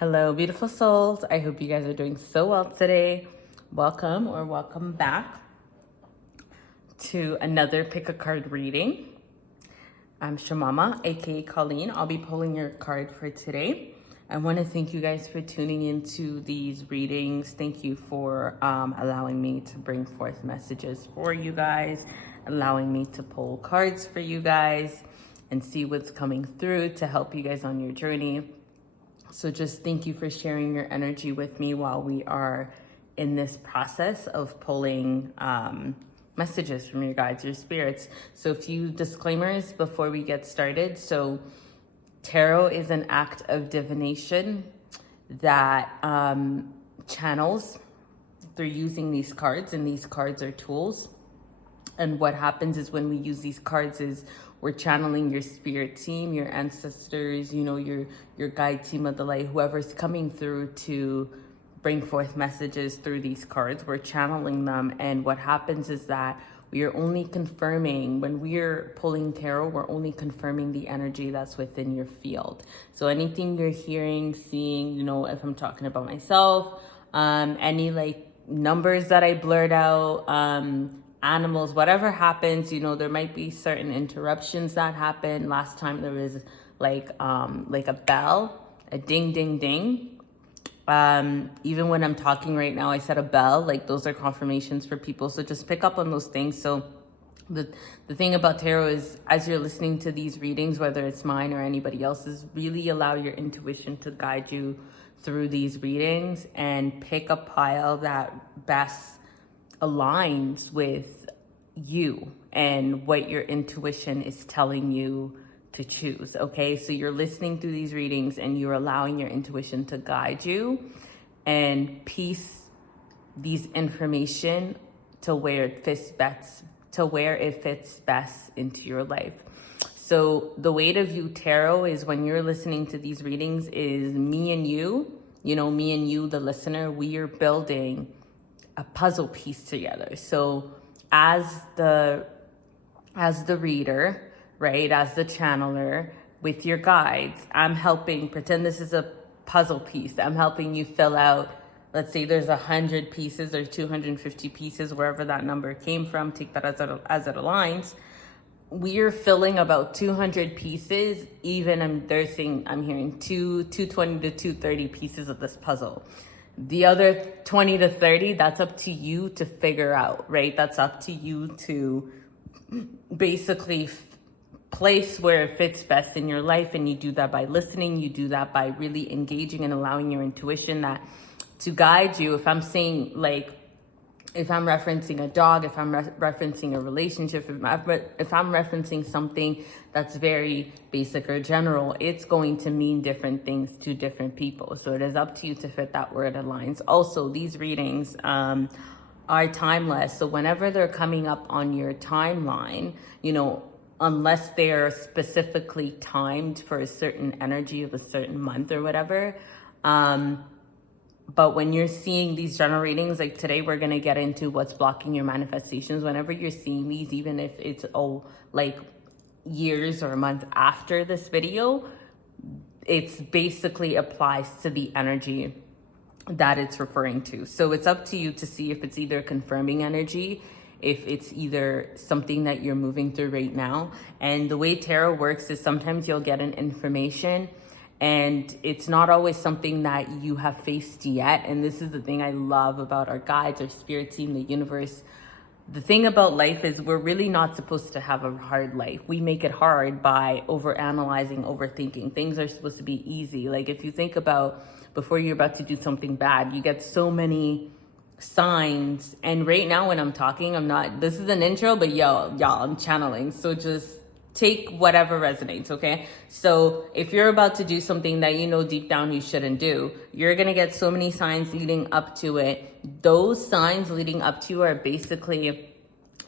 Hello, beautiful souls. I hope you guys are doing so well today. Welcome or welcome back to another pick a card reading. I'm Shamama, aka Coline. I'll be pulling your card for today. I want to thank you guys for tuning into these readings. Thank you for allowing me to bring forth messages for you guys, allowing me to pull cards for you guys and see what's coming through to help you guys on your journey. So just thank you for sharing your energy with me while we are in this process of pulling messages from your guides, your spirits. So a few disclaimers before we get started. So tarot is an act of divination that channels through using these cards, and these cards are tools. And what happens is when we use these cards is we're channeling your spirit team, your ancestors, your guide team of the light, whoever's coming through to bring forth messages through these cards. We're channeling them. And what happens is that we are only confirming, when we're pulling tarot, we're only confirming the energy that's within your field. So anything you're hearing, seeing, if I'm talking about myself, any like numbers that I blurred out, animals, whatever happens, there might be certain interruptions that happen. Last time there was like a bell, a ding, ding, ding. Even when I'm talking right now, I said a bell, like those are confirmations for people. So just pick up on those things. So the thing about tarot is, as you're listening to these readings, whether it's mine or anybody else's, really allow your intuition to guide you through these readings and pick a pile that best aligns with you and what your intuition is telling you to choose. Okay, so you're listening through these readings and you're allowing your intuition to guide you and piece these information to where it fits best into your life. So the way to view tarot is, when you're listening to these readings, is me and you, the listener, we are building a puzzle piece together. So as the reader, right, as the channeler with your guides, I'm helping pretend this is a puzzle piece. I'm helping you fill out, let's say there's 100 pieces or 250 pieces, wherever that number came from, take that as it aligns. We are filling about 200 pieces, even I'm hearing 220 to 230 pieces of this puzzle. The other 20 to 30, that's up to you to figure out, right? That's up to you to basically place where it fits best in your life. And you do that by listening. You do that by really engaging and allowing your intuition to guide you. If I'm saying, like, if I'm referencing a dog, if I'm referencing a relationship, if I'm referencing something that's very basic or general, it's going to mean different things to different people. So it is up to you to fit that where it aligns. Also, these readings are timeless. So whenever they're coming up on your timeline, unless they're specifically timed for a certain energy of a certain month or whatever, but when you're seeing these general readings, like today, we're going to get into what's blocking your manifestations. Whenever you're seeing these, even if it's like years or a month after this video, it's basically applies to the energy that it's referring to. So it's up to you to see if it's either confirming energy, if it's either something that you're moving through right now. And the way tarot works is sometimes you'll get an information and it's not always something that you have faced yet. And this is the thing I love about our guides, our spirit team, the universe. The thing about life is we're really not supposed to have a hard life. We make it hard by overanalyzing, overthinking. Things are supposed to be easy. Like if you think about before you're about to do something bad, you get so many signs. And right now when I'm talking, this is an intro, but y'all, I'm channeling. So just take whatever resonates, okay? So if you're about to do something that deep down you shouldn't do, you're gonna get so many signs leading up to it. Those signs leading up to you are basically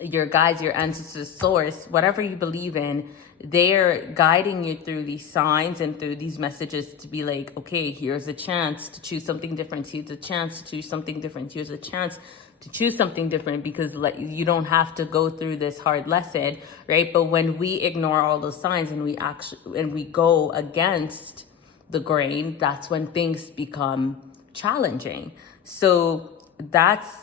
your guides, your ancestors, source, whatever you believe in. They're guiding you through these signs and through these messages to be like, okay, here's a chance to choose something different. Here's a chance to choose something different. Here's a chance to choose something different, because you don't have to go through this hard lesson, right? But when we ignore all those signs and we go against the grain, that's when things become challenging. So that's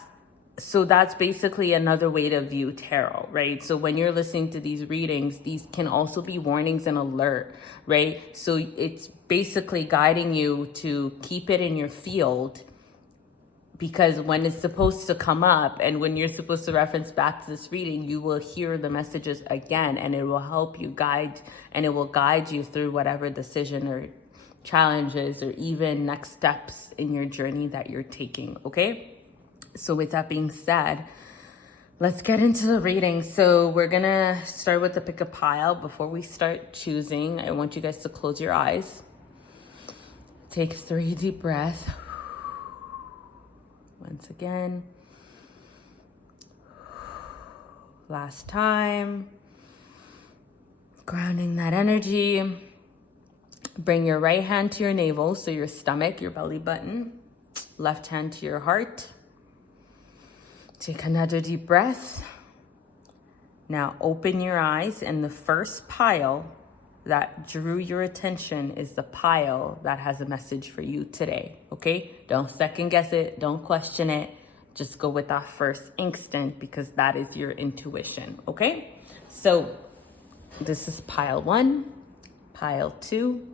basically another way to view tarot, right? So when you're listening to these readings, these can also be warnings and alert, right? So it's basically guiding you to keep it in your field, because when it's supposed to come up and when you're supposed to reference back to this reading, you will hear the messages again, and it will help you guide, and it will guide you through whatever decision or challenges or even next steps in your journey that you're taking, okay? So with that being said, let's get into the reading. So we're gonna start with the pick a pile. Before we start choosing, I want you guys to close your eyes. Take 3 deep breaths. Once again. Last time. Grounding that energy. Bring your right hand to your navel, so your stomach, your belly button. Left hand to your heart. Take another deep breath. Now open your eyes, and the first pile that drew your attention is the pile that has a message for you today, okay? Don't second guess it, don't question it. Just go with that first instinct, because that is your intuition, okay? So this is pile 1, pile 2,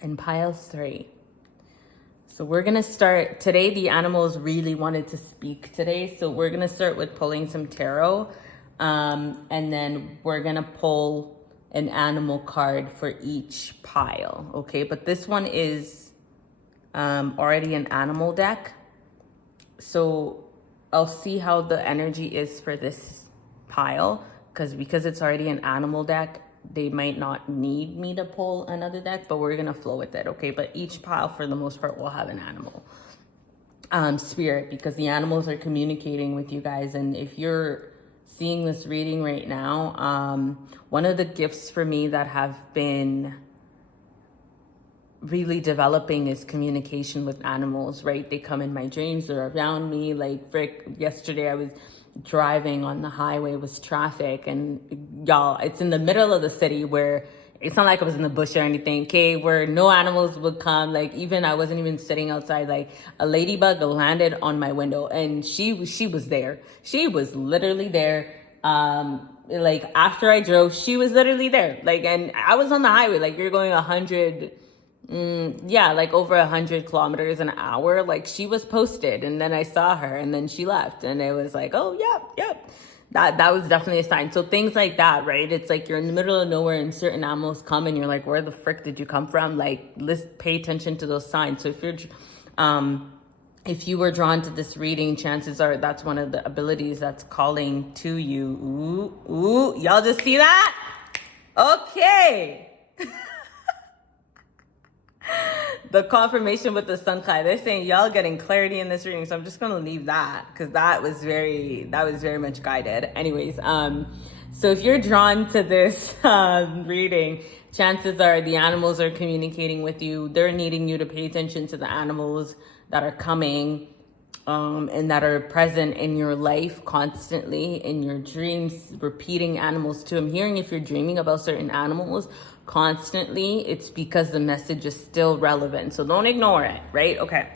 and pile 3. So we're gonna start, today the animals really wanted to speak today, so we're gonna start with pulling some tarot, and then we're gonna pull an animal card for each pile, okay? But this one is already an animal deck, so I'll see how the energy is for this pile, because it's already an animal deck, they might not need me to pull another deck, but we're gonna flow with it, okay? But each pile, for the most part, will have an animal spirit, because the animals are communicating with you guys. And if you're seeing this reading right now, one of the gifts for me that have been really developing is communication with animals, right? They come in my dreams, they're around me. Like yesterday I was driving on the highway, was traffic, and y'all, it's in the middle of the city, where it's not like I was in the bush or anything, okay, where no animals would come. Like, even I wasn't even sitting outside, like a ladybug landed on my window, and she was there. She was literally there. Like, after I drove, she was literally there. Like, and I was on the highway, like you're going 100, like over 100 kilometers an hour. Like, she was posted, and then I saw her, and then she left, and it was like, oh, yep. That was definitely a sign. So things like that, right? It's like you're in the middle of nowhere, and certain animals come, and you're like, where the frick did you come from? Like, let's pay attention to those signs. So if you were drawn to this reading, chances are that's one of the abilities that's calling to you. Ooh, y'all just see that? Okay. The confirmation with the sun cloud, they're saying y'all getting clarity in this reading, so I'm just gonna leave that, because that was very much guided. Anyways, so if you're drawn to this reading, chances are the animals are communicating with you. They're needing you to pay attention to the animals that are coming, and that are present in your life constantly, in your dreams, repeating animals too. I'm hearing if you're dreaming about certain animals constantly, it's because the message is still relevant. So don't ignore it, right? Okay.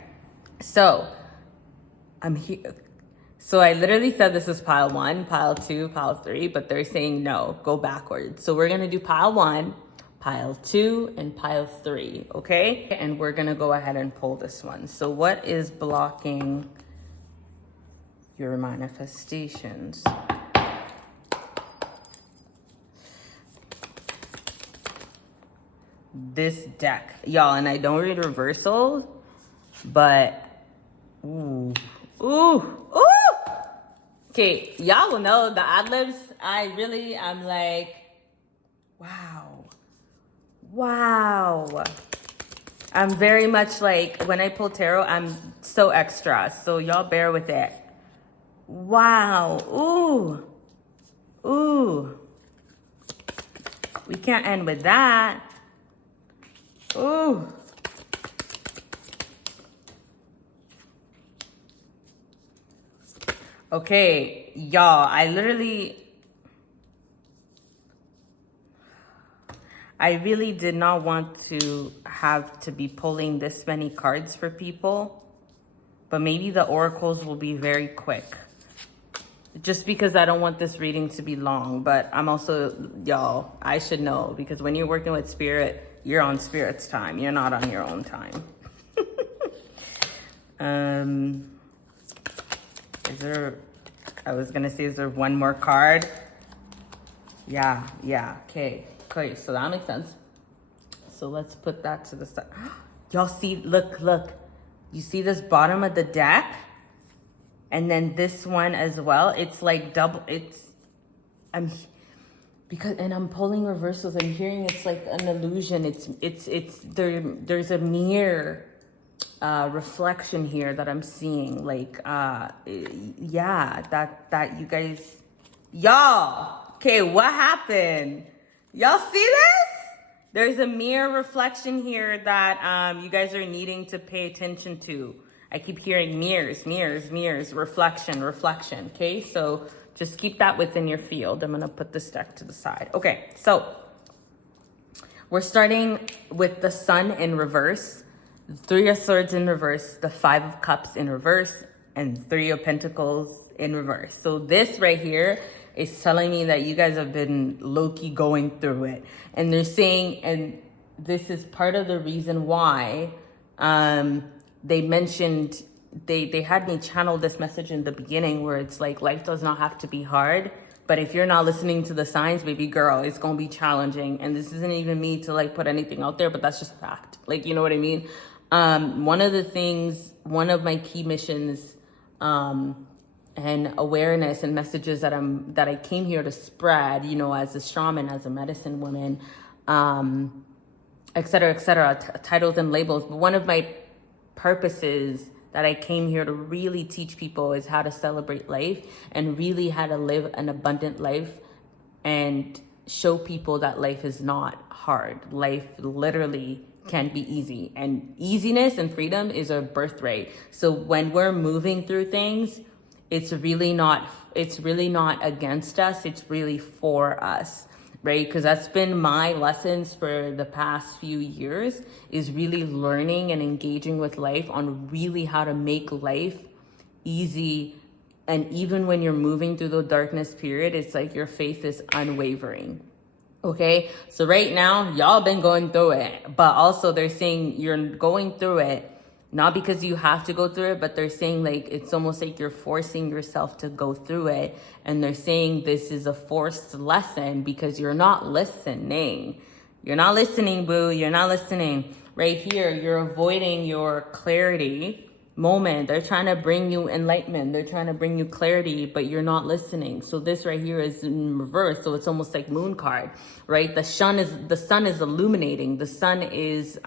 So I'm here. So I literally said this is pile 1, pile 2, pile 3, but they're saying no, go backwards. So we're going to do pile 1, pile 2, and pile 3, okay? And we're going to go ahead and pull this one. So what is blocking your manifestations? This deck, y'all, and I don't read reversal, but ooh. Okay, y'all will know the ad-libs. I'm like, wow. I'm very much like, when I pull tarot, I'm so extra, so y'all bear with it. Wow, ooh. We can't end with that. Ooh. Okay, y'all, I really did not want to have to be pulling this many cards for people, but maybe the oracles will be very quick. Just because I don't want this reading to be long, but I'm also, y'all, I should know, because when you're working with spirit, you're on spirit's time. You're not on your own time. Is there, I was gonna say, is there one more card? Yeah, okay, so that makes sense. So let's put that to the side. Y'all see, look. You see this bottom of the deck? And then this one as well. It's like double, I'm pulling reversals. I'm hearing it's like an illusion. There's a mirror reflection here that I'm seeing. Like, yeah, that you guys, y'all, okay, what happened? Y'all see this? There's a mirror reflection here that you guys are needing to pay attention to. I keep hearing mirrors, reflection, okay? So just keep that within your field. I'm gonna put this deck to the side. Okay, so we're starting with the Sun in reverse, the Three of Swords in reverse, the Five of Cups in reverse, and Three of Pentacles in reverse. So this right here is telling me that you guys have been low-key going through it. And they're saying, and this is part of the reason why they mentioned, they had me channel this message in the beginning where it's like, life does not have to be hard, but if you're not listening to the signs, baby girl, it's gonna be challenging. And this isn't even me to like put anything out there, but that's just fact. Like, you know what I mean? One of my key missions, and awareness and messages that I came here to spread, you know, as a shaman, as a medicine woman, et cetera, titles and labels. But one of my purposes that I came here to really teach people is how to celebrate life and really how to live an abundant life and show people that life is not hard. Life literally can be easy, and easiness and freedom is our birthright. So when we're moving through things, it's really not against us, it's really for us, right? Because that's been my lessons for the past few years, is really learning and engaging with life on really how to make life easy. And even when you're moving through the darkness period, it's like your faith is unwavering. Okay, so right now, y'all been going through it, but also they're saying you're going through it not because you have to go through it, but they're saying like it's almost like you're forcing yourself to go through it. And they're saying this is a forced lesson because you're not listening. You're not listening, boo. You're not listening. Right here, you're avoiding your clarity moment. They're trying to bring you enlightenment. They're trying to bring you clarity, but you're not listening. So this right here is in reverse. So it's almost like moon card, right? The sun is illuminating. The sun is,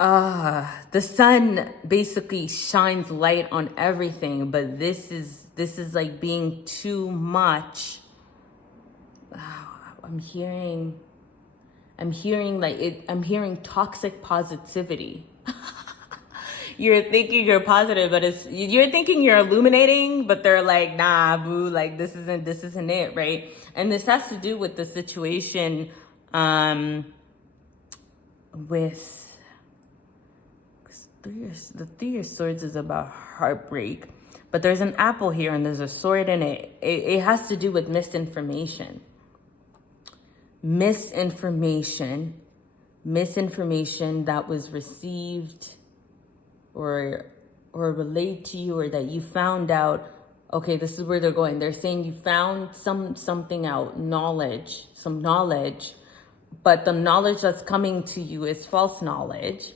the sun basically shines light on everything, but this is like being too much. I'm hearing toxic positivity. You're thinking you're positive, but you're thinking you're illuminating, but they're like, nah, boo, like this isn't it, right? And this has to do with the situation with the Three of Swords is about heartbreak, but there's an apple here and there's a sword in it. It has to do with misinformation that was received or relayed to you, or that you found out. Okay, this is where they're going. They're saying you found something out, some knowledge, but the knowledge that's coming to you is false knowledge,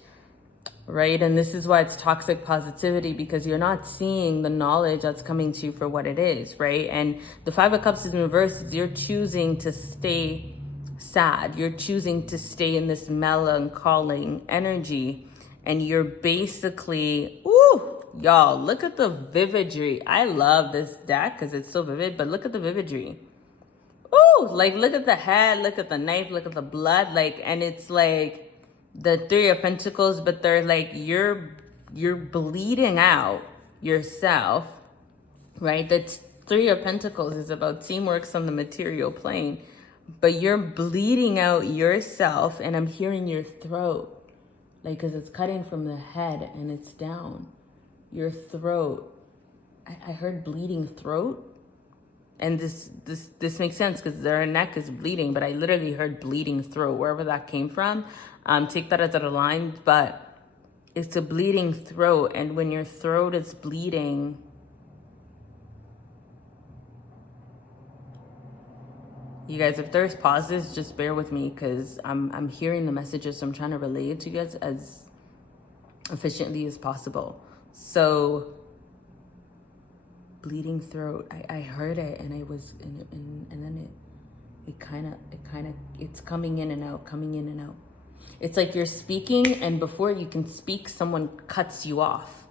right? And this is why it's toxic positivity, because you're not seeing the knowledge that's coming to you for what it is, right? And the Five of Cups is in reverse. You're choosing to stay sad. You're choosing to stay in this melancholy energy. And you're basically, ooh, y'all, look at the vividry. I love this deck because it's so vivid, but look at the vividry. Ooh, like look at the head, look at the knife, look at the blood, like, and it's like the Three of Pentacles, but they're like, you're bleeding out yourself, right? The Three of Pentacles is about teamwork on the material plane, but you're bleeding out yourself, and I'm hearing your throat, like, because it's cutting from the head and it's down. Your throat. I heard bleeding throat. And this makes sense because their neck is bleeding, but I literally heard bleeding throat, wherever that came from. Take that as it aligns, but it's a bleeding throat. And when your throat is bleeding, you guys, if there's pauses, just bear with me because I'm hearing the messages. So I'm trying to relay it to you guys as efficiently as possible. So bleeding throat, I heard it, and I was, and then it's coming in and out, coming in and out. It's like you're speaking, and before you can speak, someone cuts you off.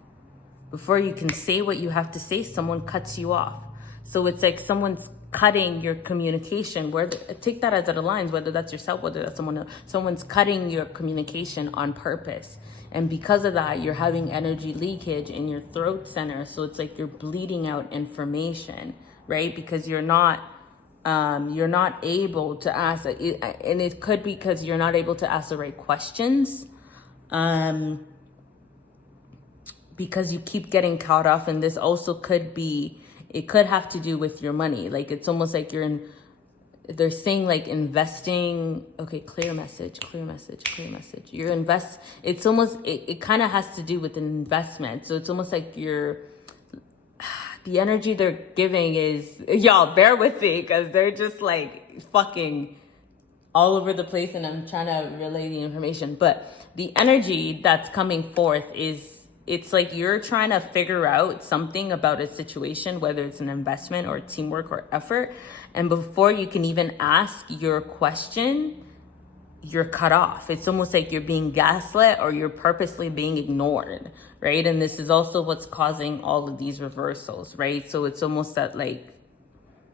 Before you can say what you have to say, someone cuts you off. So it's like someone's cutting your communication. Take that as it aligns, whether that's yourself, whether that's someone else. Someone's cutting your communication on purpose. And because of that, you're having energy leakage in your throat center. So it's like you're bleeding out information, right? Because you're not able to ask, and it could be because you're not able to ask the right questions, because you keep getting caught off. And this also could be, it could have to do with your money. Like, it's almost like they're saying like investing. Okay, clear message. It's almost, it kind of has to do with an investment. So it's almost like the energy they're giving is, y'all bear with me because they're just like fucking all over the place, and I'm trying to relay the information. But the energy that's coming forth is, it's like you're trying to figure out something about a situation, whether it's an investment or teamwork or effort. And before you can even ask your question, you're cut off. It's almost like you're being gaslit or you're purposely being ignored, right? And this is also what's causing all of these reversals, right? So it's almost that like,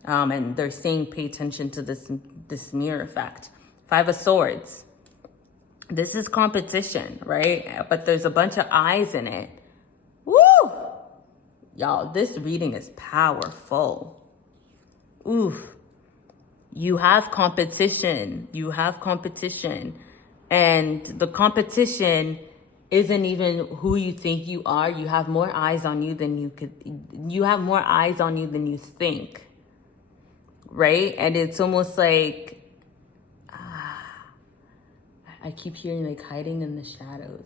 and they're saying pay attention to this mirror effect. 5 of Swords. This is competition, right? But there's a bunch of eyes in it. Woo! Y'all, this reading is powerful. Oof. You have competition. And the competition isn't even who you think you are. You have more eyes on you than you have more eyes on you than you think. Right? And it's almost like, I keep hearing like hiding in the shadows.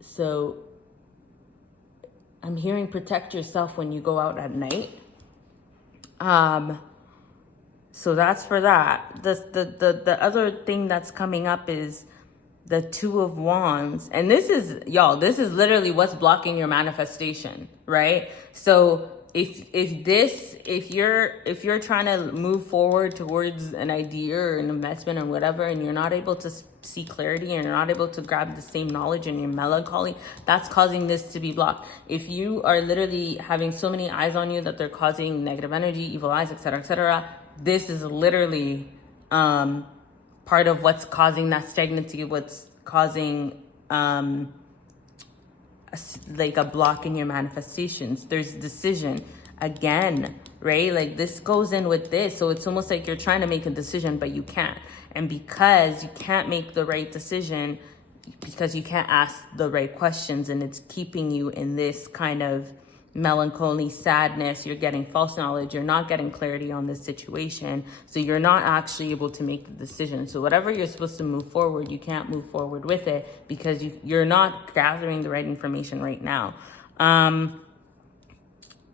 So I'm hearing protect yourself when you go out at night. So that's for that. The other thing that's coming up is the 2 of Wands. And this is literally what's blocking your manifestation, right? So if you're trying to move forward towards an idea or an investment or whatever, and you're not able to see clarity and you're not able to grab the same knowledge and you're melancholy, that's causing this to be blocked. If you are literally having so many eyes on you that they're causing negative energy, evil eyes, etc., this is literally part of what's causing that stagnancy, what's causing like a block in your manifestations. There's decision again, right? Like this goes in with this. So it's almost like you're trying to make a decision, but you can't. And because you can't make the right decision, because you can't ask the right questions, and it's keeping you in this kind of melancholy, sadness, you're getting false knowledge, you're not getting clarity on this situation, so you're not actually able to make the decision. So whatever you're supposed to move forward, you can't move forward with it because you're not gathering the right information right now.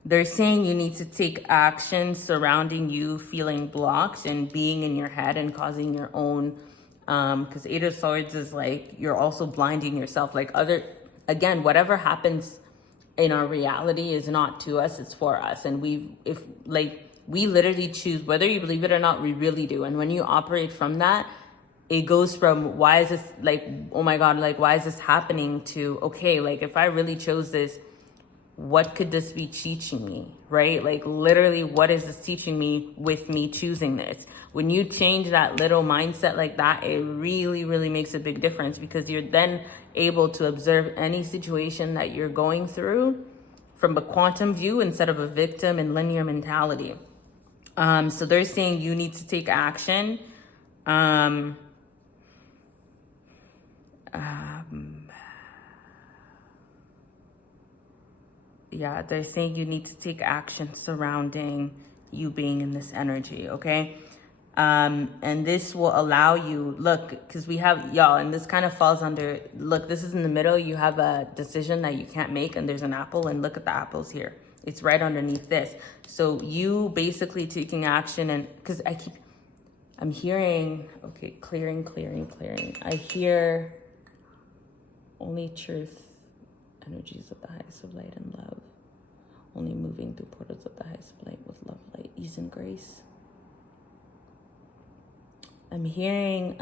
They're saying you need to take action surrounding you feeling blocked and being in your head and causing your own, because 8 of Swords is like you're also blinding yourself. Like whatever happens in our reality is not to us, it's for us. And we literally choose whether you believe it or not. We really do. And when you operate from that, it goes from why is this, like, oh my God, like why is this happening, to okay, like if I really chose this, what could this be teaching me, right? Like literally, what is this teaching me with me choosing this? When you change that little mindset like that, it really, really makes a big difference, because you're then able to observe any situation that you're going through from a quantum view instead of a victim and linear mentality. So they're saying you need to take action. Um, yeah, they're saying you need to take action surrounding you being in this energy, okay? And this will allow you, look, because we have, y'all, and this kind of falls under, look, this is in the middle. You have a decision that you can't make, and there's an apple, and look at the apples here. It's right underneath this. So you basically taking action, and because I'm hearing, okay, clearing. I hear only truth, energies of the highest of light and love, only moving through portals of the highest of light with love, light, ease, and grace. I'm hearing,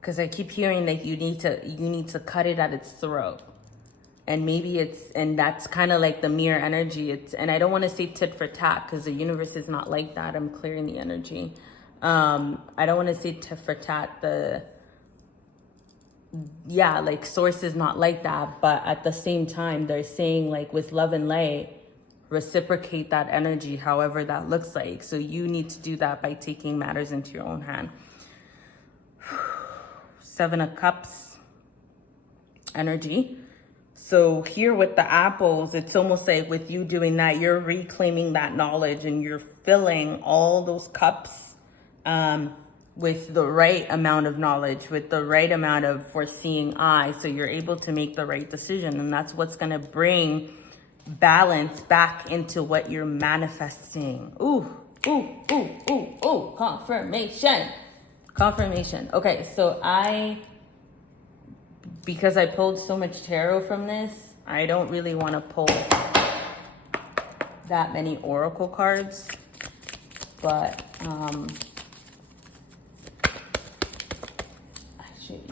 because I keep hearing that you need to cut it at its throat. And maybe and that's kind of like the mirror energy. And I don't want to say tit for tat because the universe is not like that. I'm clearing the energy. I don't want to say tit for tat. Like source is not like that. But at the same time, they're saying like with love and light, reciprocate that energy, however that looks like. So you need to do that by taking matters into your own hand. 7 of Cups energy. So here with the apples, it's almost like with you doing that, you're reclaiming that knowledge and you're filling all those cups with the right amount of knowledge, with the right amount of foreseeing eye. So you're able to make the right decision. And that's what's going to bring balance back into what you're manifesting. Ooh, confirmation. Okay, so because I pulled so much tarot from this, I don't really want to pull that many oracle cards, but actually,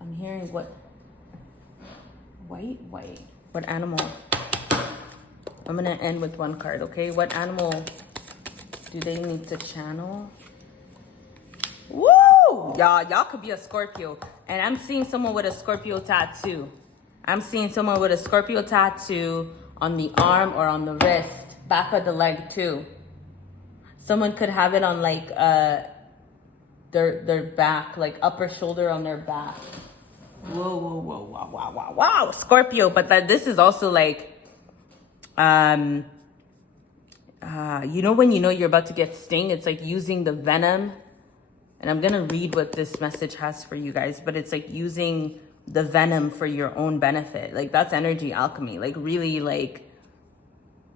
I'm hearing white, what animal? I'm gonna end with one card, okay? What animal do they need to channel? Woo! Y'all could be a Scorpio. And I'm seeing someone with a Scorpio tattoo. I'm seeing someone with a Scorpio tattoo on the arm or on the wrist, back of the leg too. Someone could have it on like their back, like upper shoulder on their back. Wow. Scorpio, but this is also like, when you're about to get sting, it's like using the venom. And I'm going to read what this message has for you guys, but it's like using the venom for your own benefit. Like that's energy alchemy. Like really like,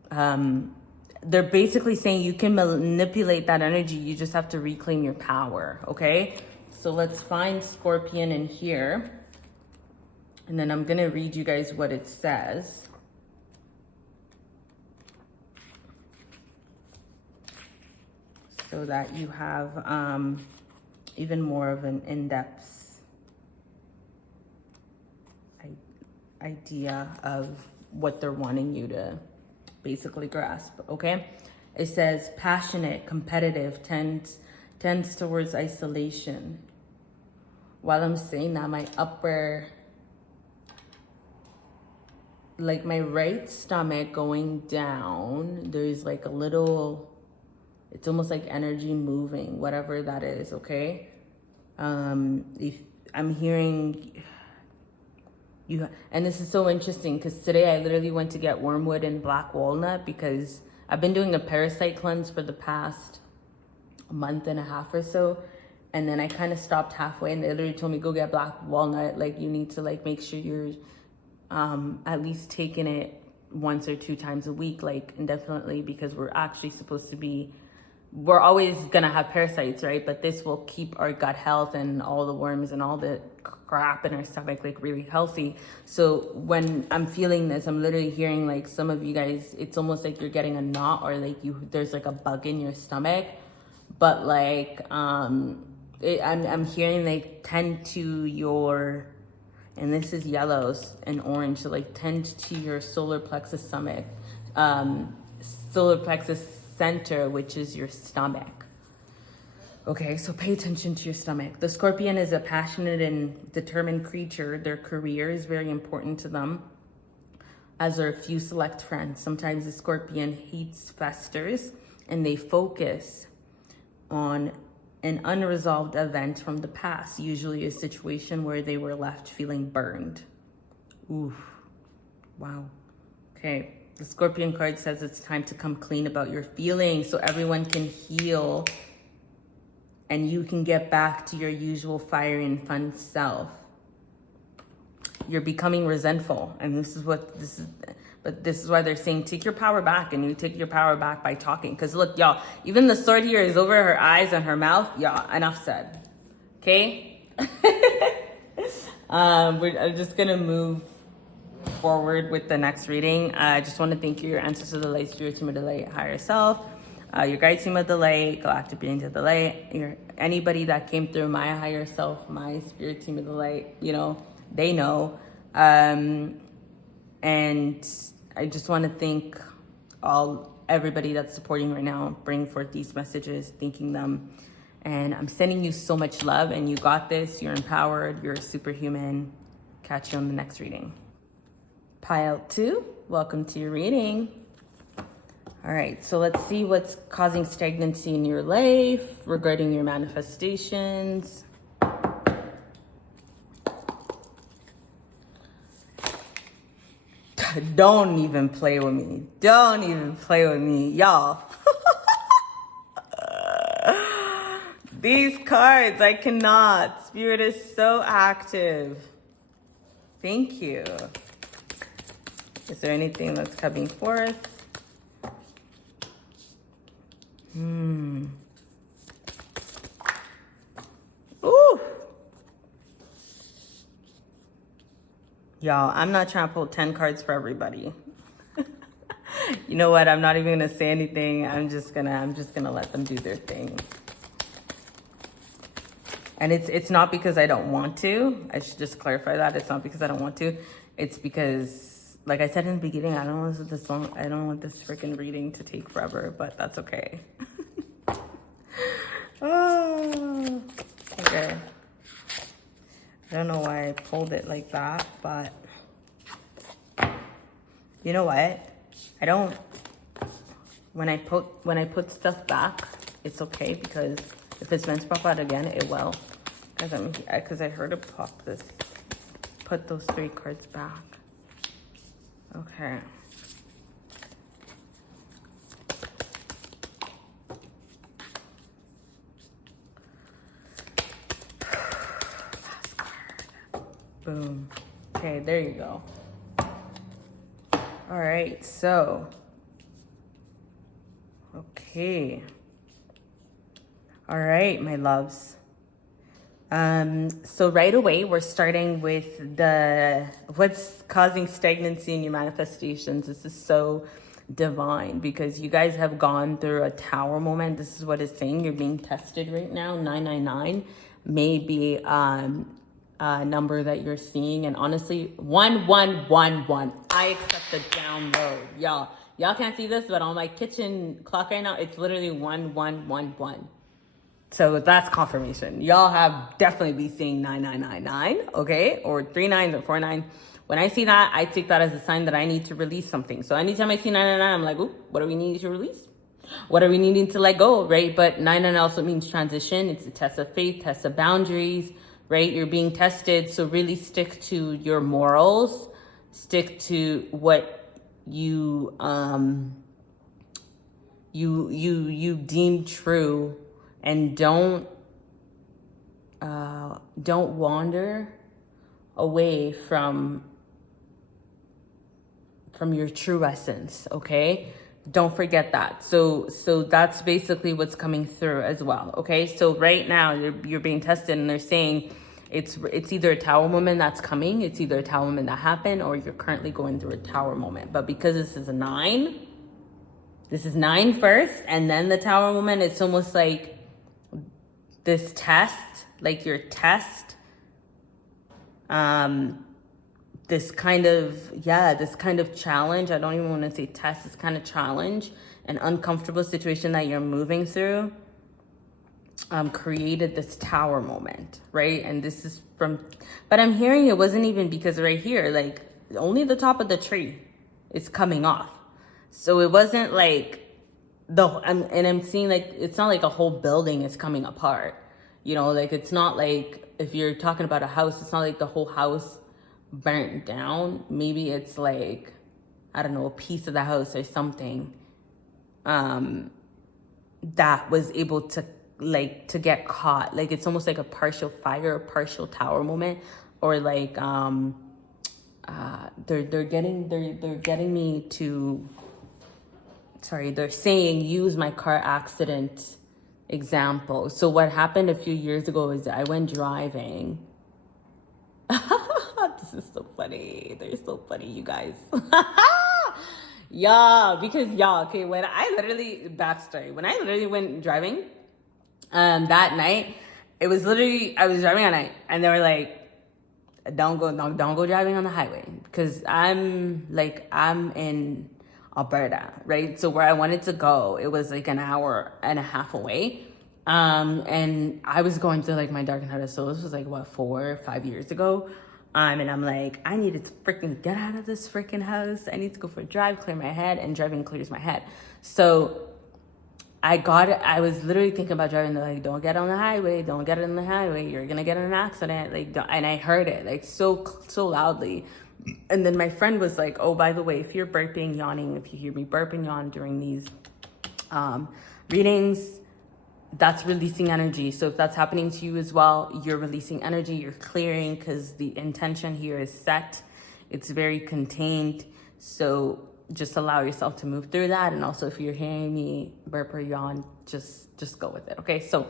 they're basically saying you can manipulate that energy. You just have to reclaim your power. Okay. So let's find Scorpion in here. And then I'm going to read you guys what it says. So that you have, even more of an in-depth idea of what they're wanting you to basically grasp, okay? It says passionate, competitive, tends towards isolation. While I'm saying that, my right stomach going down, there's like a little, it's almost like energy moving, whatever that is, okay? If I'm hearing you, and this is so interesting because today I literally went to get wormwood and black walnut because I've been doing a parasite cleanse for the past month and a half or so. And then I kind of stopped halfway and they literally told me, go get black walnut. Like you need to like make sure you're at least taking it 1 or 2 times a week, like indefinitely, because we're actually supposed to be, we're always gonna have parasites, right? But this will keep our gut health and all the worms and all the crap in our stomach like really healthy. So when I'm feeling this, I'm literally hearing like some of you guys, it's almost like you're getting a knot or like there's like a bug in your stomach. But like I'm hearing like tend to your, and this is yellows and orange, so like tend to your solar plexus stomach, solar plexus center, which is your stomach. Okay, so pay attention to your stomach. The Scorpion is a passionate and determined creature. Their career is very important to them. as are a few select friends. Sometimes the Scorpion hates festers and they focus on an unresolved event from the past, usually a situation where they were left feeling burned. Oof. Wow. Okay. The Scorpion card says it's time to come clean about your feelings so everyone can heal and you can get back to your usual fiery and fun self. You're becoming resentful, and this is why they're saying take your power back, and you take your power back by talking. Because look, y'all, even the sword here is over her eyes and her mouth. Y'all, enough said. Okay? I'm just gonna move forward with the next reading. I just want to thank you, your ancestors of the light, spirit team of the light, higher self, your guide team of the light, galactic beings of the light, anybody that came through my higher self, my spirit team of the light, you know, they know. And I just want to thank everybody that's supporting right now, bringing forth these messages, thanking them. And I'm sending you so much love, and you got this. You're empowered. You're a superhuman. Catch you on the next reading. Pile 2, welcome to your reading. All right, so let's see what's causing stagnancy in your life regarding your manifestations. Don't even play with me. Don't even play with me, y'all. These cards, I cannot. Spirit is so active. Thank you. Is there anything that's coming forth? Ooh. Y'all, I'm not trying to pull 10 cards for everybody. You know what? I'm not even gonna say anything. I'm just gonna let them do their thing. And it's not because I don't want to. I should just clarify that. It's not because I don't want to. It's because, like I said in the beginning, I don't want this freaking reading to take forever, but that's okay. Oh, okay. I don't know why I pulled it like that, but you know what? When I put stuff back, it's okay, because if it's meant to pop out again, it will. Because I heard it put those 3 cards back. Okay. Last card. Boom. Okay, there you go. All right, so. Okay. All right, my loves. So right away, we're starting with what's causing stagnancy in your manifestations. This is so divine, because you guys have gone through a tower moment. This is what it's saying. You're being tested right now. 999 may be a number that you're seeing. And honestly, 1111. I accept the download. Y'all can't see this, but on my kitchen clock right now, it's literally 1111. So that's confirmation. Y'all have definitely be seeing 9999, okay? Or 39 or 49. When I see that, I take that as a sign that I need to release something. So anytime I see 999, I'm like, ooh, what are we needing to release? What are we needing to let go, right? But 99 also means transition. It's a test of faith, test of boundaries, right? You're being tested. So really stick to your morals. Stick to what you deem true. And don't wander away from your true essence, okay? Don't forget that. So that's basically what's coming through as well, okay? So right now you're being tested, and they're saying it's either a tower moment that's coming, it's either a tower moment that happened, or you're currently going through a tower moment. But because this is a 9, this is 9 first, and then the tower moment, it's almost like this test, like your test, this kind of challenge. I don't even want to say test, this kind of challenge, an uncomfortable situation that you're moving through, created this tower moment, right? And this is but I'm hearing it wasn't even because right here, like only the top of the tree. it's coming off. So it wasn't like I'm seeing like, it's not like a whole building is coming apart. Like it's not like, if you're talking about a house, it's not like the whole house burnt down. Maybe it's like, I don't know, a piece of the house or something that was able to get caught. Like it's almost like a partial fire, a partial tower moment, or like they're getting me to, sorry, they're saying use my car accident example. So what happened a few years ago is I went driving. This is so funny. They're so funny, you guys. Yeah, because okay, when I literally went driving that night, it was literally, I was driving at night and they were like, don't go driving on the highway, because I'm in Alberta, right? So where I wanted to go, it was like an hour and a half away. And I was going to like my dark night of soul. This was like 4 or 5 years ago. And I'm like, I needed to freaking get out of this freaking house. I need to go for a drive, clear my head, and driving clears my head. So I was literally thinking about driving. They're like, don't get on the highway. Don't get on the highway. You're going to get in an accident. And I heard it like so loudly. And then my friend was like, oh, by the way, if you're burping, yawning, if you hear me burp and yawn during these readings, that's releasing energy. So if that's happening to you as well, you're releasing energy, you're clearing, because the intention here is set. It's very contained. So just allow yourself to move through that. And also if you're hearing me burp or yawn, just go with it. Okay. So,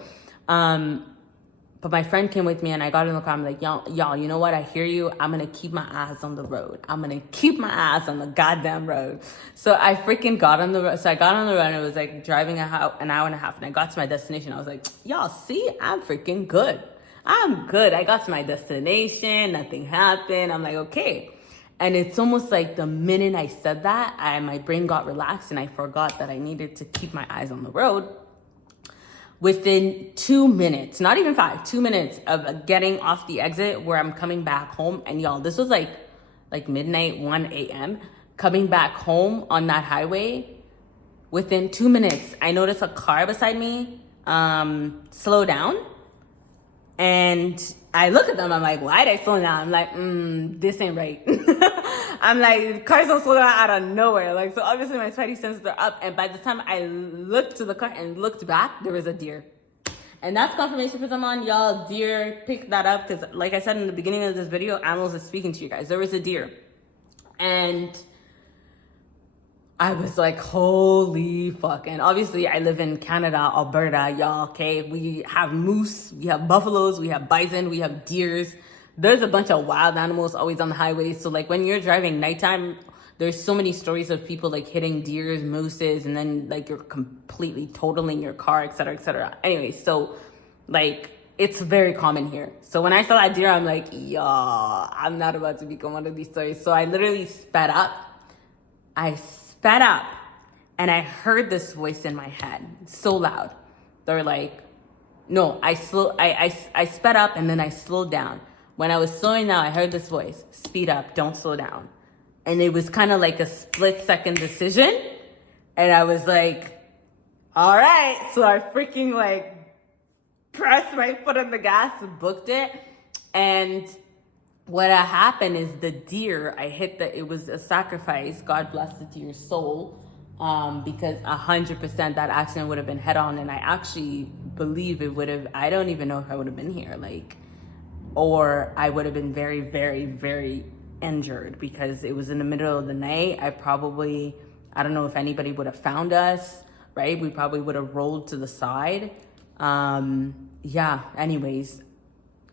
but my friend came with me and I got in the car. I'm like, y'all, you know what? I hear you. I'm going to keep my eyes on the road. I'm going to keep my eyes on the goddamn road. So I freaking got on the road. So I got on the road and it was like driving an hour and a half. And I got to my destination. I was like, y'all, see, I'm freaking good. I'm good. I got to my destination. Nothing happened. I'm like, okay. And it's almost like the minute I said that, my brain got relaxed and I forgot that I needed to keep my eyes on the road. Within 2 minutes, not even 5, 2 minutes of getting off the exit where I'm coming back home. And y'all, this was like midnight, 1 a.m. Coming back home on that highway. Within 2 minutes, I noticed a car beside me slow down. And I look at them, I'm like, why did I slow down? I'm like, this ain't right. I'm like, cars don't slow down out of nowhere. Like, so obviously my spidey senses are up. And by the time I looked to the car and looked back, there was a deer. And that's confirmation for someone. Y'all, deer, pick that up. Because like I said in the beginning of this video, animals are speaking to you guys. There was a deer. And I was like, holy fuck. And obviously I live in Canada, Alberta, y'all, okay? We have moose, we have buffaloes, we have bison, we have deers. There's a bunch of wild animals always on the highways. So like when you're driving nighttime, there's so many stories of people like hitting deers, mooses, and then like you're completely totaling your car, et cetera, et cetera. Anyway, so like it's very common here. So when I saw that deer, I'm like, y'all, I'm not about to become one of these stories. So I literally sped up. I sped up and I heard this voice in my head so loud. They're like, no, I sped up and then I slowed down. When I was slowing down, I heard this voice, speed up, don't slow down. And it was kind of like a split-second decision. And I was like, all right. So I freaking like pressed my foot on the gas and booked it. And what happened is the deer, it was a sacrifice. God bless the deer's soul. Because 100% that accident would have been head on. And I actually believe it would have, I don't even know if I would have been here. Or I would have been very, very, very injured because it was in the middle of the night. I don't know if anybody would have found us, right? We probably would have rolled to the side. Anyways,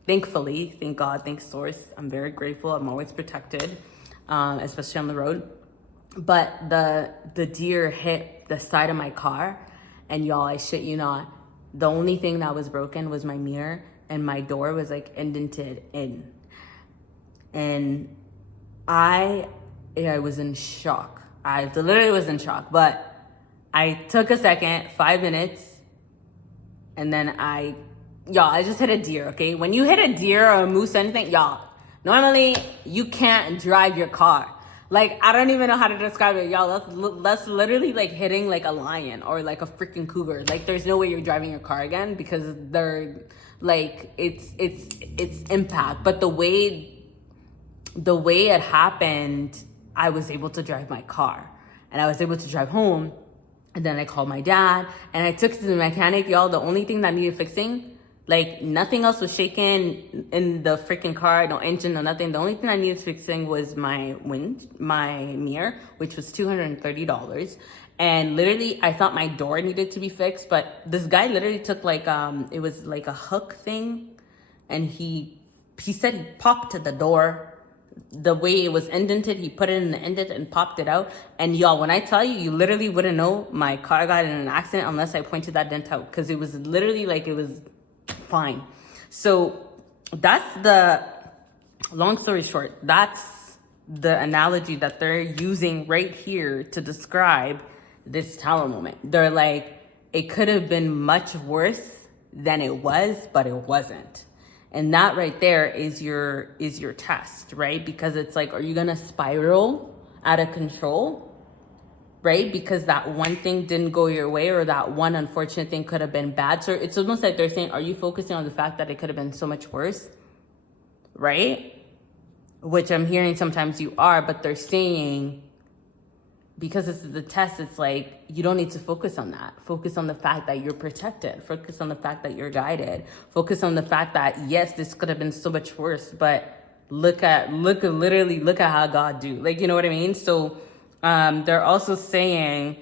thankfully, thank God, thanks source. I'm very grateful. I'm always protected, especially on the road. But the deer hit the side of my car, and y'all, I shit you not, the only thing that was broken was my mirror, and my door was like indented in. And I was in shock. I literally was in shock, but I took a second, 5 minutes, and then I just hit a deer, okay? When you hit a deer or a moose or anything, y'all, normally you can't drive your car. Like, I don't even know how to describe it, y'all. That's literally like hitting like a lion or like a freaking cougar. Like, there's no way you're driving your car again because they're like, it's impact. But the way it happened, I was able to drive my car and I was able to drive home. And then I called my dad and I took it to the mechanic, y'all. The only thing that needed fixing, like nothing else was shaking in the freaking car, no engine, no nothing. The only thing I needed fixing was my mirror, which was $230. And literally I thought my door needed to be fixed, but this guy literally took like, it was like a hook thing. And he said he popped the door. The way it was indented, he put it in the indent and popped it out. And y'all, when I tell you, you literally wouldn't know my car got in an accident unless I pointed that dent out, because it was literally like it was fine. So that's the long story short. That's the analogy that they're using right here to describe this tower moment. They're like, it could have been much worse than it was, but it wasn't. And that right there is your test, right? Because it's like, are you gonna spiral out of control, right? Because that one thing didn't go your way, or that one unfortunate thing could have been bad. So it's almost like they're saying, are you focusing on the fact that it could have been so much worse, right? Which I'm hearing sometimes you are, but they're saying, because this is the test, it's like, you don't need to focus on that. Focus on the fact that you're protected. Focus on the fact that you're guided. Focus on the fact that, yes, this could have been so much worse, but look at how God do. Like, you know what I mean? So they're also saying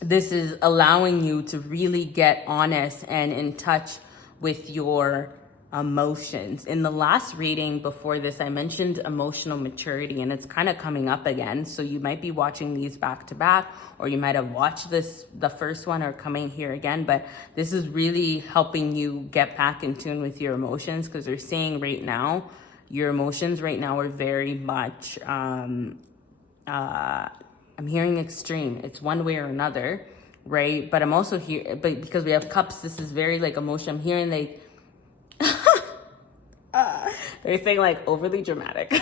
this is allowing you to really get honest and in touch with your emotions. In the last reading before this, I mentioned emotional maturity, and it's kind of coming up again. So you might be watching these back to back, or you might have watched the first one, or coming here again. But this is really helping you get back in tune with your emotions, because they're saying right now, your emotions right now are very much, I'm hearing extreme. It's one way or another, right? But I'm also here, but because we have cups, this is very like emotion. I'm hearing like, they're saying like overly dramatic.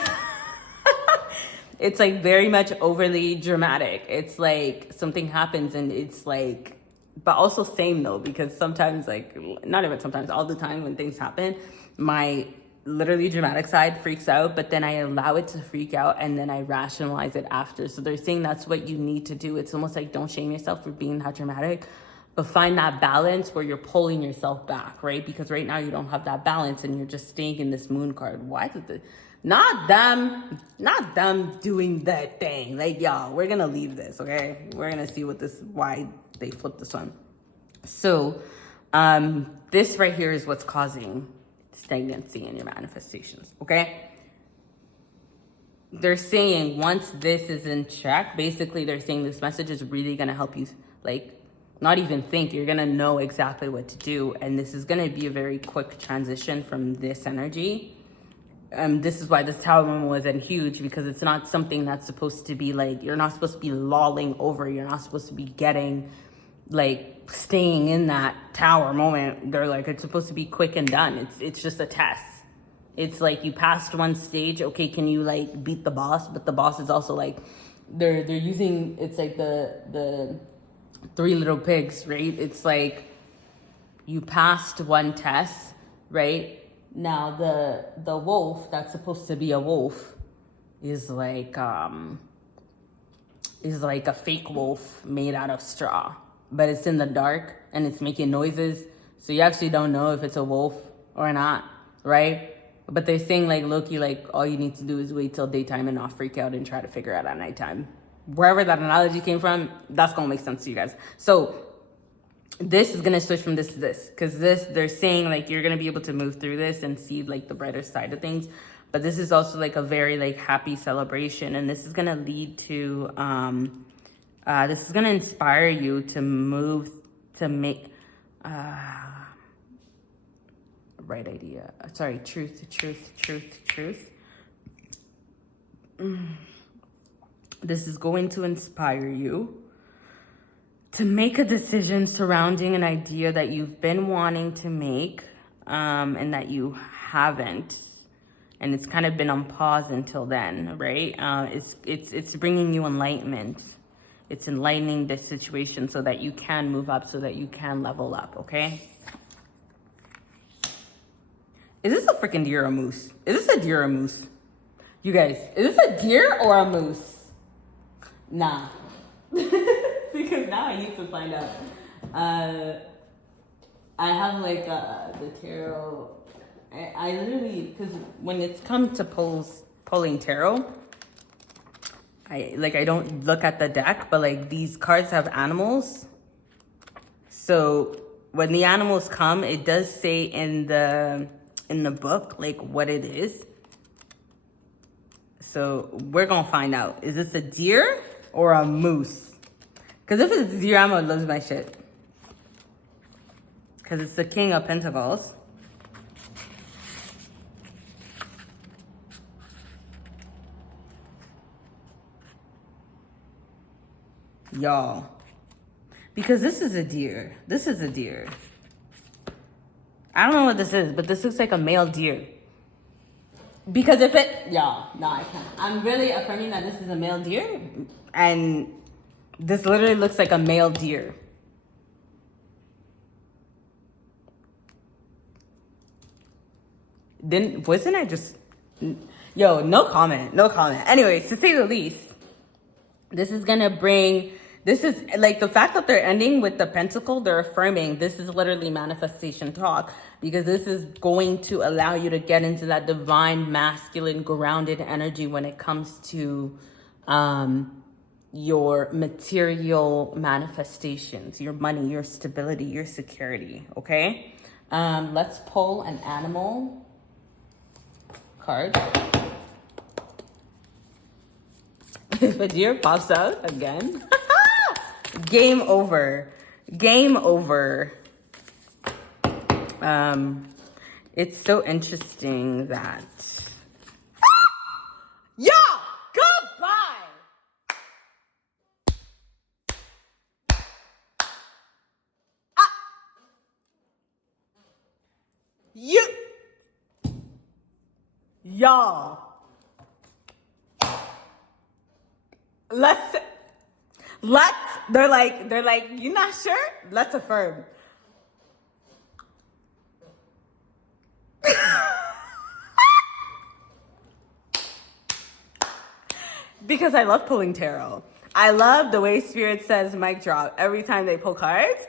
It's like very much overly dramatic. It's like something happens and it's like, but also same though, because sometimes, like, not even sometimes, all the time when things happen, my literally dramatic side freaks out, but then I allow it to freak out and then I rationalize it after. So they're saying that's what you need to do. It's almost like, don't shame yourself for being that dramatic, but find that balance where you're pulling yourself back, right? Because right now you don't have that balance and you're just staying in this moon card. Why did the, not them doing that thing. Like, y'all, we're gonna leave this, okay? We're gonna see why they flipped this one. So this right here is what's causing stagnancy in your manifestations, okay? They're saying once this is in check, basically they're saying this message is really gonna help you, like, not even think. You're gonna know exactly what to do, and this is gonna be a very quick transition from this energy. This is why this tower moment wasn't huge, because it's not something that's supposed to be like, you're not supposed to be lolling over. You're not supposed to be getting, like, staying in that tower moment. They're like, it's supposed to be quick and done. It's just a test. It's like you passed one stage. Okay, can you like beat the boss? But the boss is also like, they're using, it's like the Three Little Pigs, right? It's like you passed one test, right? Now the wolf that's supposed to be a wolf is like a fake wolf made out of straw, but it's in the dark and it's making noises, so you actually don't know if it's a wolf or not, right? But they're saying like, Loki, like all you need to do is wait till daytime and not freak out and try to figure out at nighttime. Wherever that analogy came from, that's gonna make sense to you guys. So this is gonna switch from this to this, because this, they're saying like you're gonna be able to move through this and see like the brighter side of things. But this is also like a very like happy celebration, and this is gonna lead to this is gonna inspire you to move, to make right idea. Sorry, truth. This is going to inspire you to make a decision surrounding an idea that you've been wanting to make and that you haven't. and it's kind of been on pause until then, right? It's bringing you enlightenment. It's enlightening this situation so that you can move up, so that you can level up, okay? Is this a freaking deer or a moose? Is this a deer or a moose? You guys, is this a deer or a moose? Nah. Because now I need to find out. I have like the tarot. I literally, because when it's come to pulling tarot, I don't look at the deck, but like these cards have animals. So when the animals come, it does say in the book like what it is. So we're gonna find out. Is this a deer or a moose? Because if it's a deer, I'm gonna lose my shit. Because it's the King of Pentacles. Y'all. Because this is a deer. This is a deer. I don't know what this is, but this looks like a male deer. Because if it, y'all, no, I can't. I'm really affirming that this is a male deer, and this literally looks like a male deer. Wasn't I just, yo, no comment. Anyways, to say the least, this is gonna bring, this is like the fact that they're ending with the pentacle, they're affirming this is literally manifestation talk, because this is going to allow you to get into that divine masculine grounded energy when it comes to your material manifestations, your money, your stability, your security, okay? Let's pull an animal card. If a deer pops out again, game over. It's so interesting that goodbye. Y'all. Let's, they're like, you not sure? Let's affirm. Because I love pulling tarot. I love the way Spirit says mic drop every time they pull cards.